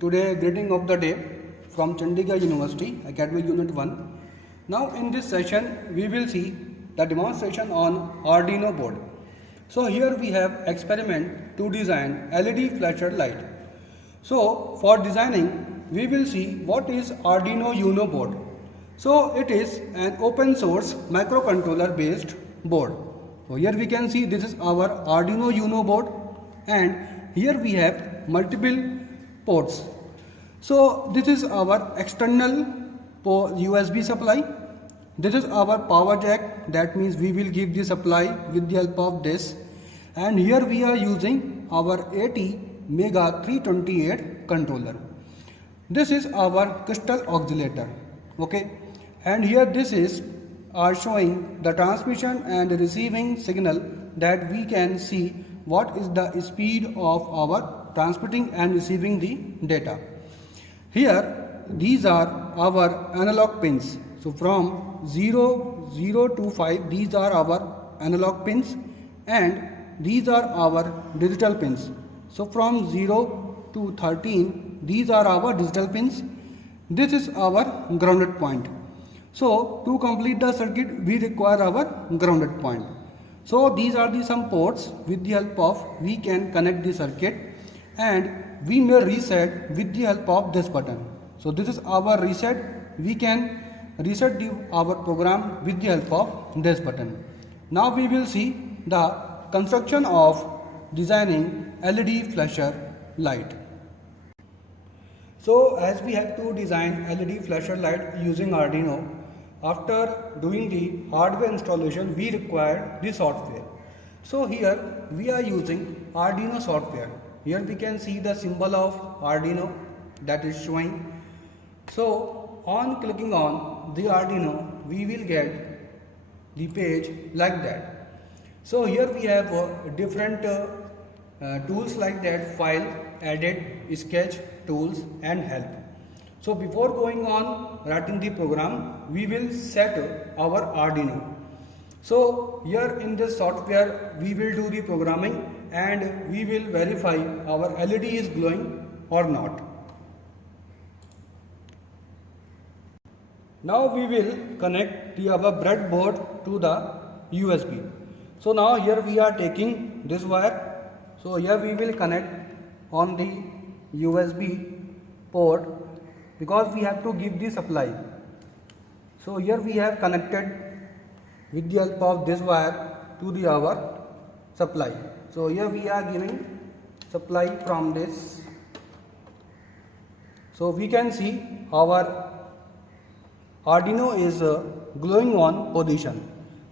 Today, greeting of the day from Chandigarh University, Academy Unit 1. Now, in this session, we will see the demonstration on Arduino board. So, here we have experiment to design LED flasher light. So, for designing, we will see what is Arduino Uno board. So, it is an open source microcontroller based board. So, here we can see this is our Arduino Uno board, and here we have multiple ports. So, this is our external USB supply. This is our power jack, that means we will give the supply with the help of this. And here we are using our AT Mega 328 controller. This is our crystal oscillator. Okay, and here this is showing the transmission and receiving signal, that we can see what is the speed of our transmitting and receiving the data. Here these are our analog pins. So from 0 to 5, these are our analog pins, and these are our digital pins. So from 0 to 13, these are our digital pins. This is our grounded point. So to complete the circuit, we require our grounded point. So these are the some ports with the help of we can connect the circuit, and we may reset with the help of this button. So this is our reset. We can reset our program with the help of this button. Now we will see the construction of designing LED flasher light. So as we have to design LED flasher light using Arduino, after doing the hardware installation, we require the software. So here we are using Arduino software. Here we can see the symbol of Arduino that is showing. So on clicking on the Arduino, we will get the page like that. So here we have different tools like that: file, edit, sketch, tools and help. So before going on writing the program, we will set our Arduino. So here in this software, we will do the programming, and we will verify our LED is glowing or not. Now we will connect our breadboard to the USB. So now here we are taking this wire. So here we will connect on the USB port, because we have to give the supply. So here we have connected with the help of this wire to our supply. So here we are giving supply from this. So we can see our Arduino is glowing on position.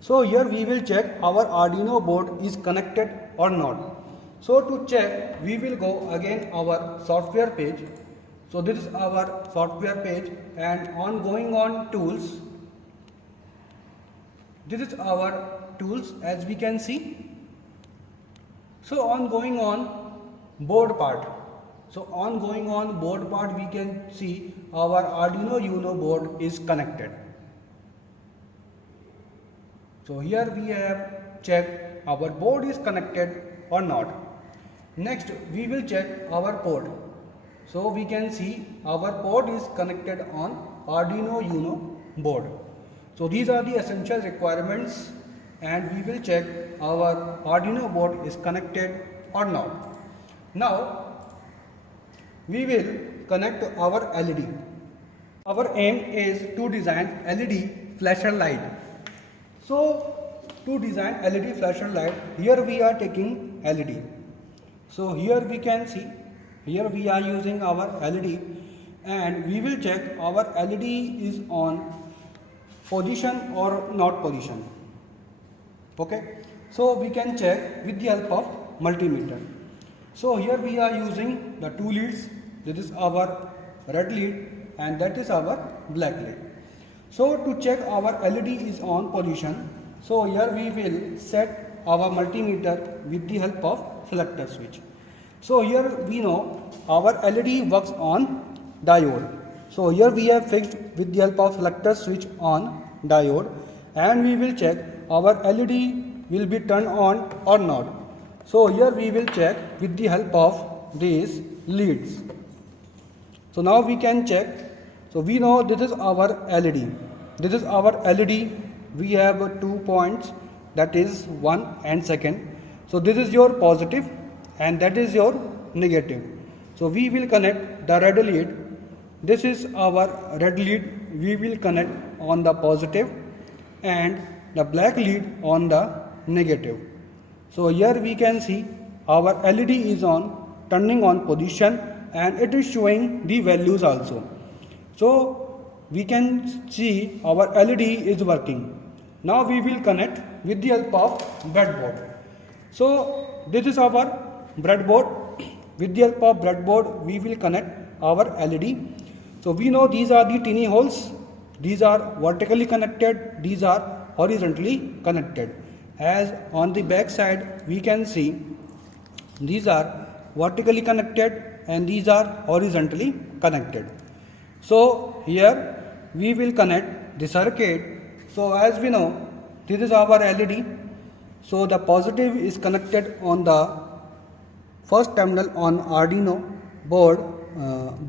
So here we will check our Arduino board is connected or not. So to check, we will go again our software page. So this is our software page, and on going on tools, this is our tools as we can see. So on going on board part, we can see our Arduino Uno board is connected. So here we have checked our board is connected or not. Next we will check our port. So we can see our port is connected on Arduino Uno board. So these are the essential requirements, and we will check our Arduino board is connected or not. Now we will connect our LED. Our aim is to design LED flasher light. So to design LED flasher light, here we are taking LED. So here we can see, here we are using our LED, and we will check our LED is on position or not position. Okay, so we can check with the help of multimeter. So here we are using the two leads. This is our red lead and that is our black lead. So to check our LED is on position, so here we will set our multimeter with the help of selector switch. So here we know our LED works on diode. So here we have fixed with the help of selector switch on diode, and we will check our LED will be turned on or not. So here we will check with the help of these leads. So now we can check. So we know this is our LED. This is our LED. We have 2 points, that is 1 and 2nd. So this is your positive and that is your negative. So we will connect the red lead. This is our red lead. We will connect on the positive and the black lead on the negative. So here we can see our LED is on, turning on position, and it is showing the values also. So we can see our LED is working. Now we will connect with the help of breadboard. So this is our breadboard. With the help of breadboard we will connect our LED. So we know these are the tiny holes. These are vertically connected, these are horizontally connected. As on the back side we can see these are vertically connected and these are horizontally connected. So here we will connect the circuit. So as we know, this is our LED. So the positive is connected on the first terminal on Arduino board,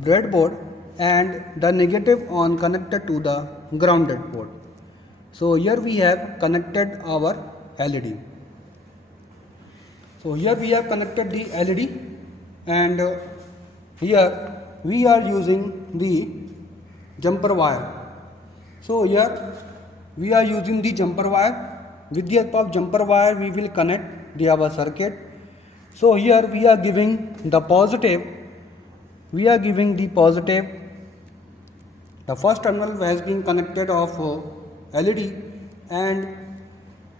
breadboard, and the negative on connected to the grounded port. So here we have connected our LED. So here we have connected the LED, and here we are using the jumper wire. So here we are using the jumper wire. With the help of jumper wire we will connect our circuit. So here we are giving the positive. We are giving the positive. The first terminal has been connected of LED, and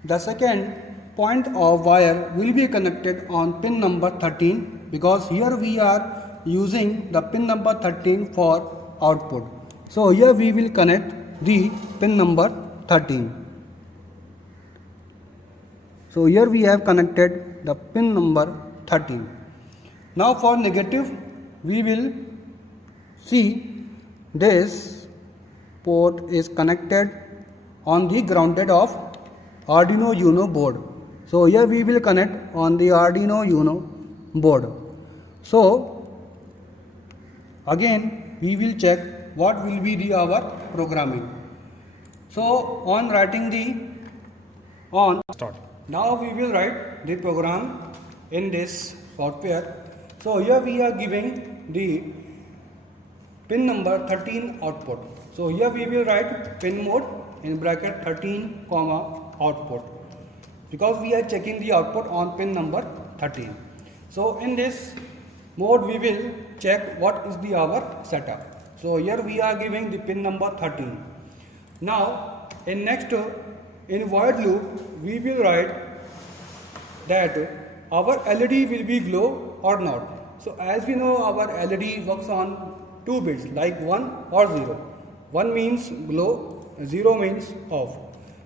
the second point of wire will be connected on pin number 13, because here we are using the pin number 13 for output. So here we will connect the pin number 13. So here we have connected the pin number 13. Now for negative we will see this port is connected on the grounded of Arduino Uno board. So here we will connect on the Arduino Uno board. So again we will check what will be our programming. So on writing the start. Now we will write the program in this software. So here we are giving the pin number 13 output. So here we will write pin mode in bracket 13 comma output, because we are checking the output on pin number 13. So in this mode we will check what is our setup. So here we are giving the pin number 13. Now in next, in void loop we will write that our LED will be glow or not. So as we know, our LED works on 2 bits, like 1 or 0. 1 means glow, 0 means off.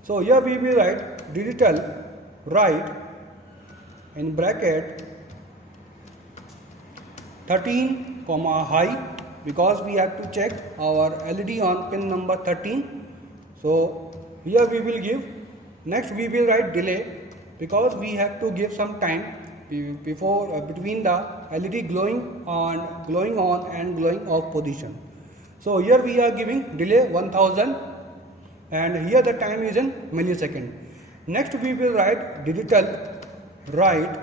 So here we will write digital write in bracket 13 comma high, because we have to check our LED on pin number 13. So here we will give. Next we will write delay, because we have to give some time before between the LED glowing on and glowing off position. So here we are giving delay 1000, and here the time is in millisecond. Next we will write digital write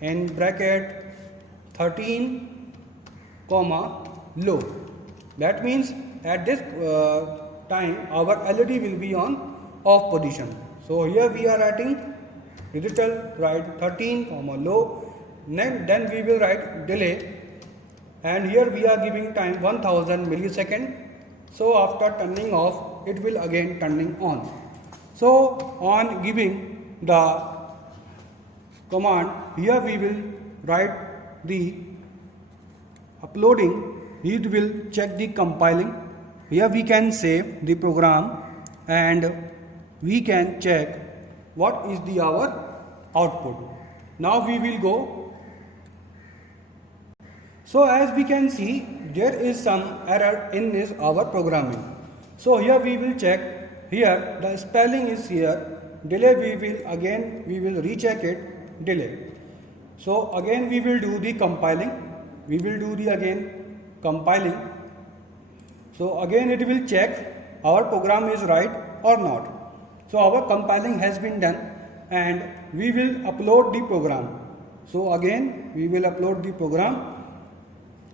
in bracket 13 comma low. That means at this time our LED will be on off position. So here we are writing digital write 13 comma low. Then we will write delay, and here we are giving time 1000 millisecond. So after turning off it will again turning on. So on giving the command, here we will write the uploading. It will check the compiling. Here we can save the program and we can check what is our output. Now we will go. So as we can see, there is some error in this our programming. So here we will check. Here the spelling is here. Delay we will recheck it. Delay. So again we will do the compiling. We will do the again compiling. So again it will check our program is right or not. So our compiling has been done and we will upload the program. So again we will upload the program.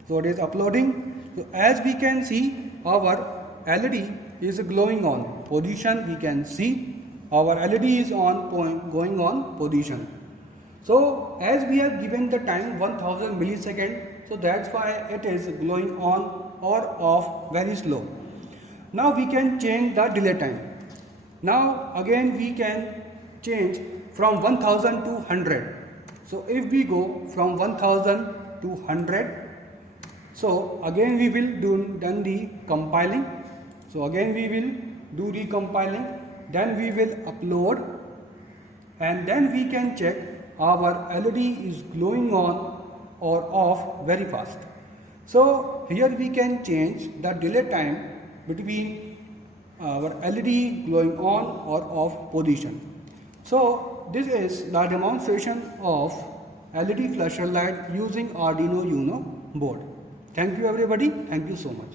So it is uploading. So as we can see, our LED is glowing on position. We can see our LED is on going on position. So as we have given the time 1000 millisecond, so that's why it is glowing on or off very slow. Now we can change the delay time. Now again we can change from 1000 to 100. So if we go from 1000 to 100, so again we will done the compiling. So again we will do the compiling, then we will upload, and then we can check our LED is glowing on or off very fast. So here we can change the delay time between our LED glowing on or off position. So this is the demonstration of LED flasher light using Arduino Uno board. Thank you everybody. Thank you so much.